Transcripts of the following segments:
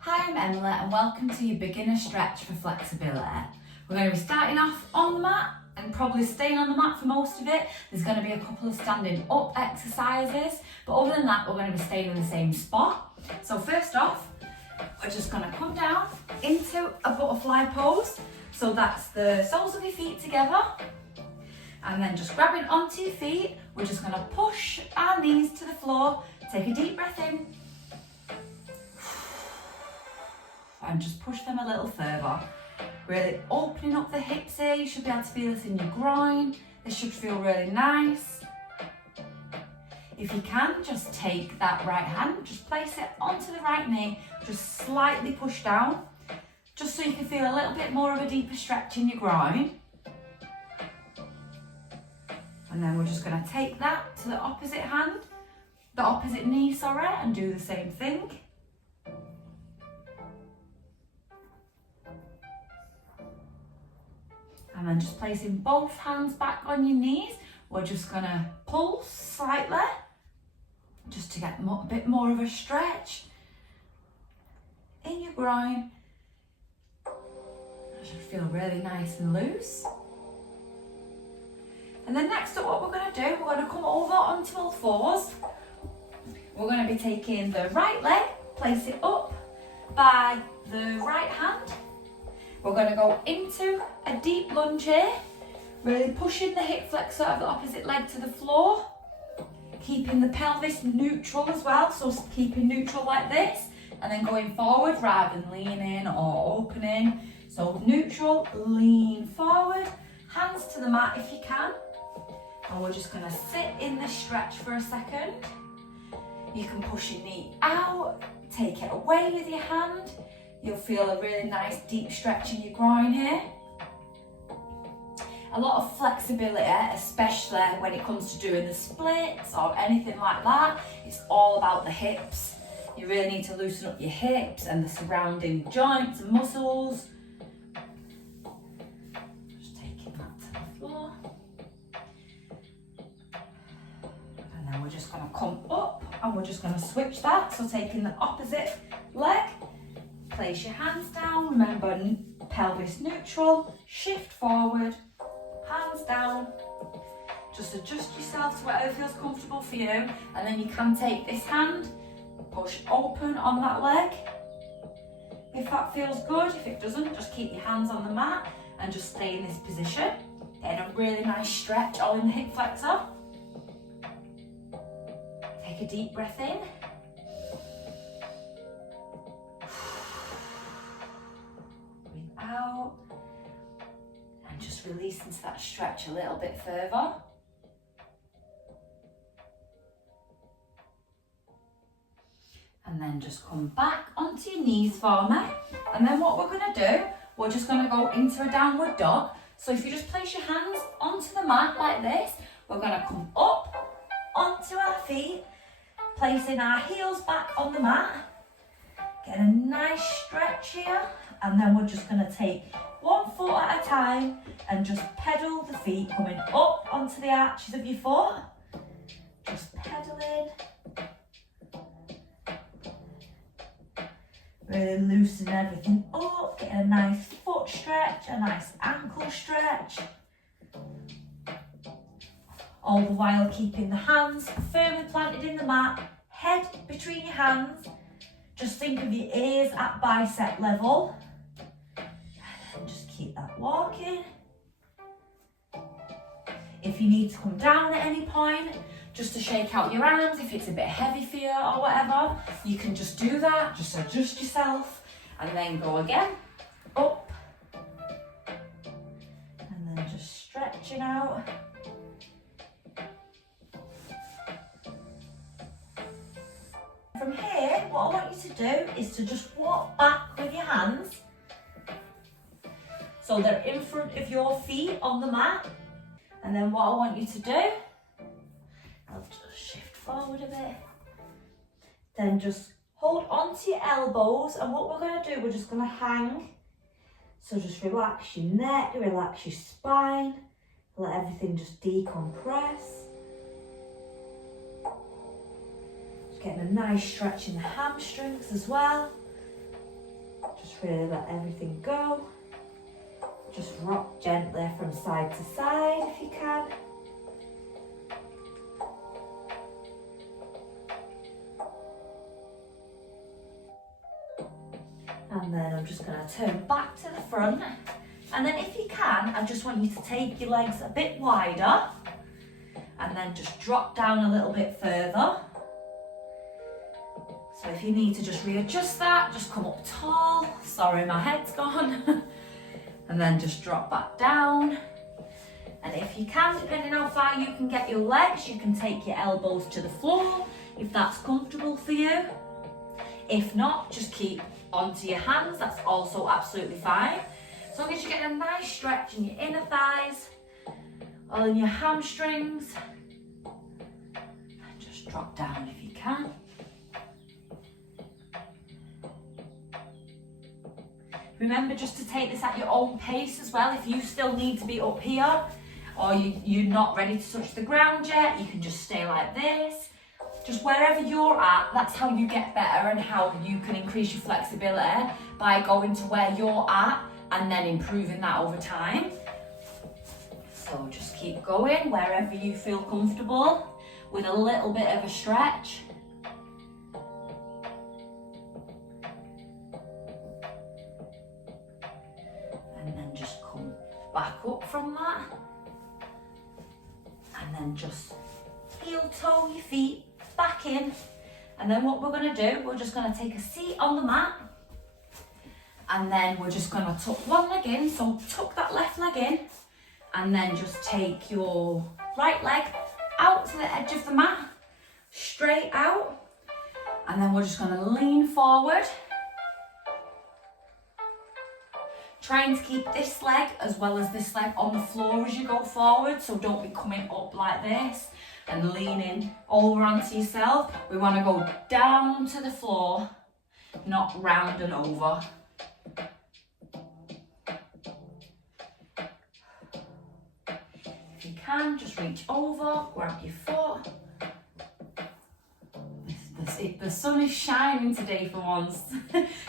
Hi, I'm Emily and welcome to your beginner stretch for flexibility. We're going to be starting off on the mat and probably staying on the mat for most of it. There's going to be a couple of standing up exercises, but other than that we're going to be staying in the same spot. So first off, we're just going to come down into a butterfly pose. So that's the soles of your feet together, and then just grabbing onto your feet, we're just going to push our knees to the floor. Take a deep breath in and just push them a little further. Really opening up the hips here. You should be able to feel this in your groin. This should feel really nice. If you can, just take that right hand, just place it onto the right knee, just slightly push down, just so you can feel a little bit more of a deeper stretch in your groin. And then we're just going to take that to the opposite hand, the opposite knee, sorry, and do the same thing. And then just placing both hands back on your knees, we're just going to pulse slightly, just to get a bit more of a stretch in your groin. That should feel really nice and loose. And then next up, what we're going to do, we're going to come over onto all fours. We're going to be taking the right leg, place it up by the right hand. We're going to go into a deep lunge here, really pushing the hip flexor of the opposite leg to the floor, keeping the pelvis neutral as well, so keeping neutral like this, and then going forward rather than leaning or opening. So neutral, lean forward, hands to the mat if you can, and we're just going to sit in this stretch for a second. You can push your knee out, take it away with your hand. You'll feel a really nice deep stretch in your groin here. A lot of flexibility, especially when it comes to doing the splits or anything like that. It's all about the hips. You really need to loosen up your hips and the surrounding joints and muscles. Just taking that to the floor. And then we're just going to come up and we're just going to switch that. So taking the opposite leg. Place your hands down, remember pelvis neutral, shift forward, hands down. Just adjust yourself to whatever feels comfortable for you, and then you can take this hand, push open on that leg. If that feels good, if it doesn't, just keep your hands on the mat and just stay in this position. Getting a really nice stretch all in the hip flexor. Take a deep breath in. Out and just release into that stretch a little bit further. And then just come back onto your knees for me. And then what we're going to do, we're just going to go into a downward dog. So if you just place your hands onto the mat like this, we're going to come up onto our feet, placing our heels back on the mat. Get a nice stretch here. And then we're just going to take one foot at a time and just pedal the feet coming up onto the arches of your foot. Just pedaling. Really loosening everything up, getting a nice foot stretch, a nice ankle stretch. All the while keeping the hands firmly planted in the mat, head between your hands. Just think of your ears at bicep level. And just keep that walking. If you need to come down at any point, just to shake out your arms, if it's a bit heavy for you or whatever, you can just do that. Just adjust yourself and then go again, up. And then just stretching out. From here, what I want you to do is to just walk back with your hands. So they're in front of your feet on the mat. And then what I want you to do, I'll just shift forward a bit. Then just hold onto your elbows, and what we're going to do, we're just going to hang. So just relax your neck, relax your spine, let everything just decompress. Just getting a nice stretch in the hamstrings as well. Just really let everything go. Just rock gently from side to side if you can. And then I'm just going to turn back to the front. And then if you can, I just want you to take your legs a bit wider and then just drop down a little bit further. So if you need to just readjust that, just come up tall. Sorry, my head's gone. And then just drop back down. And if you can, depending how far you can get your legs, you can take your elbows to the floor if that's comfortable for you. If not, just keep onto your hands, that's also absolutely fine. As long as you get a nice stretch in your inner thighs, or in your hamstrings. And just drop down if you can. Remember just to take this at your own pace as well. If you still need to be up here, or you're not ready to touch the ground yet, you can just stay like this. Just wherever you're at, that's how you get better and how you can increase your flexibility, by going to where you're at and then improving that over time. So just keep going wherever you feel comfortable with a little bit of a stretch. And then just come back up from that. And then just heel toe your feet back in. And then what we're going to do, we're just going to take a seat on the mat. And then we're just going to tuck one leg in. So tuck that left leg in. And then just take your right leg out to the edge of the mat. Straight out. And then we're just going to lean forward. Trying to keep this leg as well as this leg on the floor as you go forward. So don't be coming up like this and leaning over onto yourself. We want to go down to the floor, not round and over. If you can, just reach over, grab your foot. The sun is shining today for once,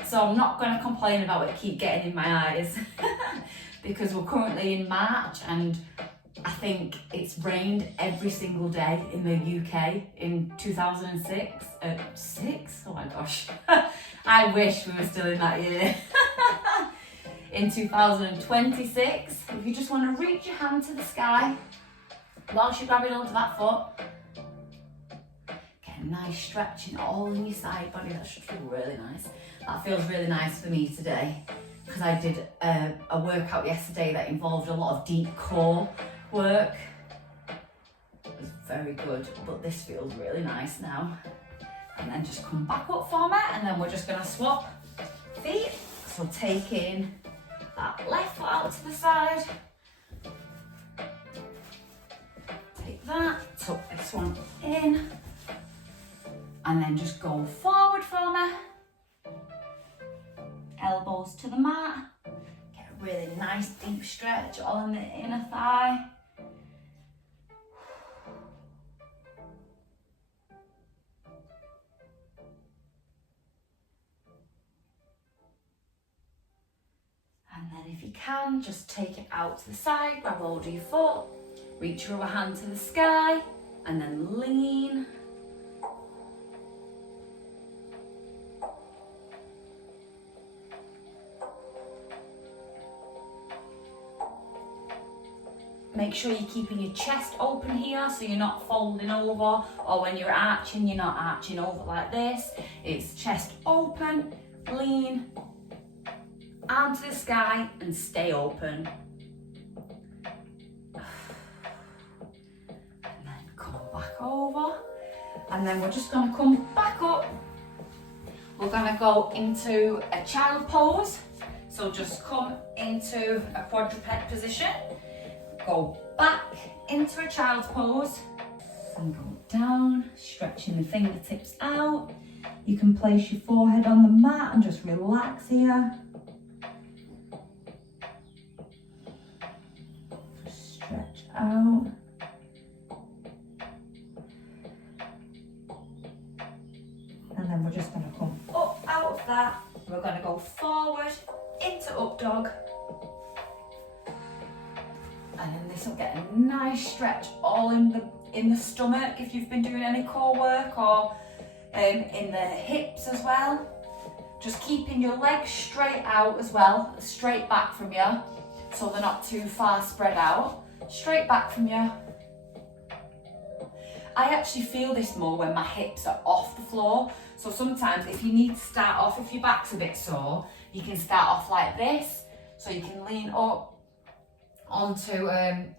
so I'm not going to complain about it keep getting in my eyes because we're currently in March and I think it's rained every single day in the UK in 2006. Six? Oh my gosh. I wish we were still in that year. In 2026, if you just want to reach your hand to the sky whilst you're grabbing onto that foot, get a nice stretching all in your side body. That should feel really nice. That feels really nice for me today because I did a workout yesterday that involved a lot of deep core work. It was very good, but this feels really nice now. And then just come back up for me, and then we're just going to swap feet. So taking that left foot out to the side, take that, tuck this one in, and then just go forward for me. Elbows to the mat, get a really nice deep stretch all in the inner thigh. And then if you can, just take it out to the side, grab hold of your foot, reach your other hand to the sky, and then lean. Make sure you're keeping your chest open here so you're not folding over, or when you're arching, you're not arching over like this. It's chest open, lean, arm to the sky, and stay open. And then come back over. And then we're just going to come back up. We're going to go into a child pose. So just come into a quadruped position. Go back into a child's pose and go down, stretching the fingertips out. You can place your forehead on the mat and just relax here. Just stretch out. And then we're just going to come up out of that, We're going to go forward into up dog. And then this will get a nice stretch all in the stomach if you've been doing any core work, or in the hips as well. Just keeping your legs straight out as well, straight back from you, so they're not too far spread out. Straight back from you. I actually feel this more when my hips are off the floor. So sometimes if you need to start off, if your back's a bit sore, you can start off like this. So you can lean up onto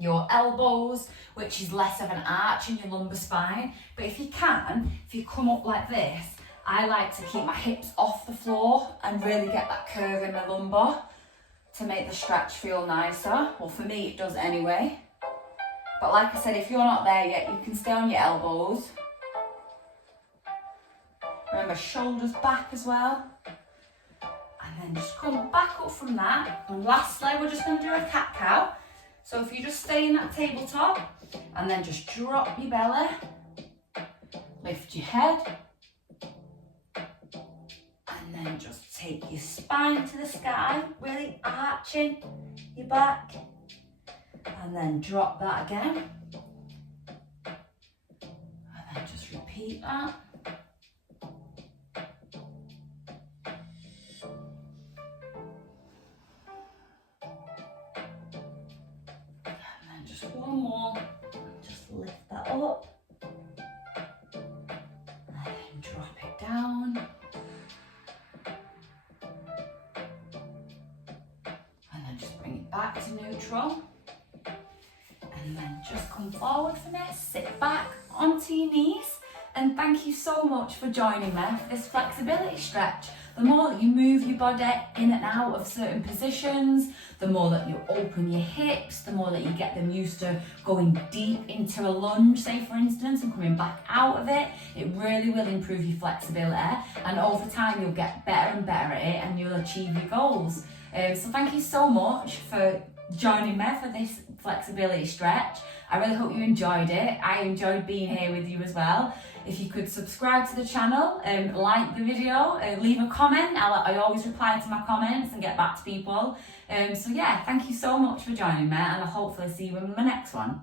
your elbows, which is less of an arch in your lumbar spine. But if you come up like this, I like to keep my hips off the floor and really get that curve in my lumbar to make the stretch feel nicer. Well, for me it does anyway. But like I said, if you're not there yet, you can stay on your elbows. Remember, shoulders back as well. And then just come back up from that. And lastly, we're just going to do a cat-cow. So if you just stay in that tabletop and then just drop your belly, lift your head, and then just take your spine to the sky, really arching your back, and then drop that again. And then just repeat that. One more, just lift that up and then drop it down, and then just bring it back to neutral, and then just come forward from there, sit back onto your knees, and thank you so much for joining me for this flexibility stretch. The more that you move your body in and out of certain positions, the more that you open your hips, the more that you get them used to going deep into a lunge, say for instance, and coming back out of it, it really will improve your flexibility, and over time you'll get better and better at it and you'll achieve your goals. So thank you so much for joining me for this flexibility stretch. I really hope you enjoyed it. I enjoyed being here with you as well. If you could subscribe to the channel, like the video, leave a comment. I always reply to my comments and get back to people. So yeah, thank you so much for joining me, and I'll hopefully see you in my next one.